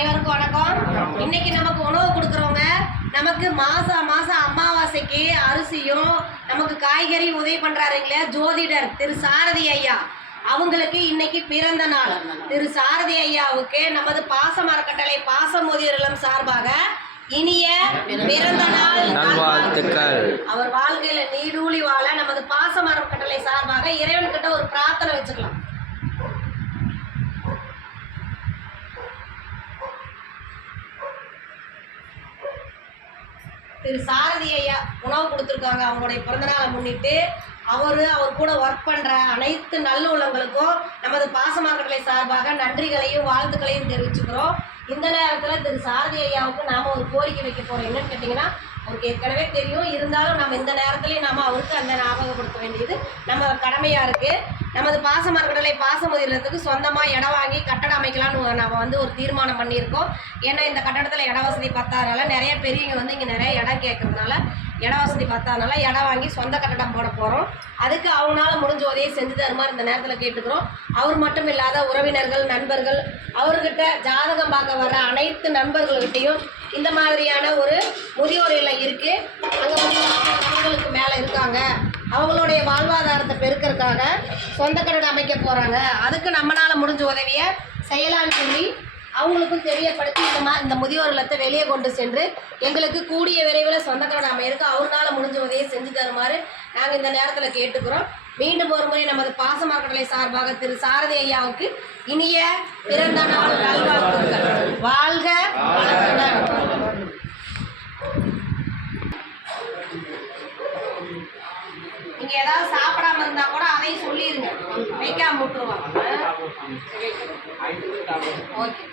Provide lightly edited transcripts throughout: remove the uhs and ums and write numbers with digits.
அனைவருக்கும் வணக்கம். இன்னைக்கு நமக்கு உணவு கொடுக்குறவங்க நமக்கு மாசம் அமாவாசைக்கு அரிசியும் நமக்கு காய்கறி உதவி பண்றாருங்களே ஜோதிடர் திரு சாரதி ஐயா அவங்களுக்கு இன்னைக்கு பிறந்த நாள். திரு சாரதி ஐயாவுக்கு நமது பாசம் அறக்கட்டளை பாசமுதியோர் இல்லம் சார்பாக இனிய பிறந்த நாள் நல்வாழ்த்துக்கள். அவர் வாழ்க்கையில நீடூழி வாழ நமது பாசம் அறக்கட்டளை சார்பாக இறைவன்கிட்ட ஒரு பிரார்த்தனை வச்சுக்கலாம். திரு சாரதி ஐயா உணவு கொடுத்துருக்காங்க. அவங்களுடைய பிறந்தநாளை முன்னிட்டு அவர் கூட ஒர்க் பண்ணுற அனைத்து நல்லுள்ளங்களுக்கும் நமது பாசமாக்கட்டளை சார்பாக நன்றிகளையும் வாழ்த்துக்களையும் தெரிவிச்சுக்கிறோம். இந்த நேரத்தில் திரு சாரதி ஐயாவுக்கு நாம் ஒரு கோரிக்கை வைக்க போகிறோம். என்னன்னு கேட்டிங்கன்னா, அவருக்கு ஏற்கனவே தெரியும், இருந்தாலும் நம்ம இந்த நேரத்துலையும் நாம் அவருக்கு அந்த ஞாபகப்படுத்த வேண்டியது நம்ம கடமையாக இருக்குது. நமது பாசமரக்கட்டளை பாசமுதியோர் இல்லத்துக்கு சொந்தமாக இடம் வாங்கி கட்டடம் அமைக்கலான்னு நம்ம ஒரு தீர்மானம் பண்ணியிருக்கோம். ஏன்னா இந்த கட்டடத்தில் இட வசதி பத்தாதனால நிறைய பெரியவங்க இங்கே நிறைய இடம் கேட்கறதுனால இட வசதி பத்தாதனால இடம் வாங்கி சொந்த கட்டடம் போட போகிறோம். அதுக்கு அவங்களால முடிஞ்ச உதவியை செஞ்சு தருமாறு இந்த நேரத்தில் கேட்டுக்கிறோம். அவர் மட்டும் இல்லாத உறவினர்கள் நண்பர்கள் அவர்கிட்ட ஜாதகம் பார்க்க வர்ற அனைத்து நண்பர்கள்கிட்டையும் இந்த மாதிரியான ஒரு முதியோர் இல்லம் இருக்குது, அங்கே அவங்களுக்கு மேலே இருக்காங்க, அவங்களுடைய வாழ்வாதாரத்தை பெருக்கிறதுக்காக சொந்த கட்டடம் அமைக்க போகிறாங்க, அதுக்கு நம்மளால் முடிஞ்ச உதவியை செய்யலான்னு சொல்லி அவங்களுக்கும் தெரியப்படுத்தி இந்த முதியோர் இல்லத்தை வெளியே கொண்டு சென்று எங்களுக்கு கூடிய விரைவில் சொந்த கட்டடம் அமையிருக்கு அவரால் முடிஞ்ச உதவியை செஞ்சு தருமாறு நாங்கள் இந்த நேரத்தில் கேட்டுக்கிறோம். மீண்டும் ஒரு முறை நமது பாசம் அறக்கட்டளை சார்பாக திரு சாரதி ஐயாவுக்கு இனிய பிறந்த நாள் நல்வாழ்த்துக்கள். வாழ்க வளத்துடன். நீங்க ஏதாவது சாப்பிடாம இருந்தா கூட அதையும் சொல்லிருங்க, வைக்காம விட்டுருவாங்க. ஓகே,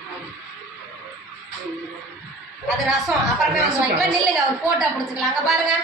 அது ரசம் அப்புறமே வந்து வைக்கலாம். நில்லுங்க, அவர் போட்டோ பிடிச்சிக்கலாம். அங்க பாருங்க.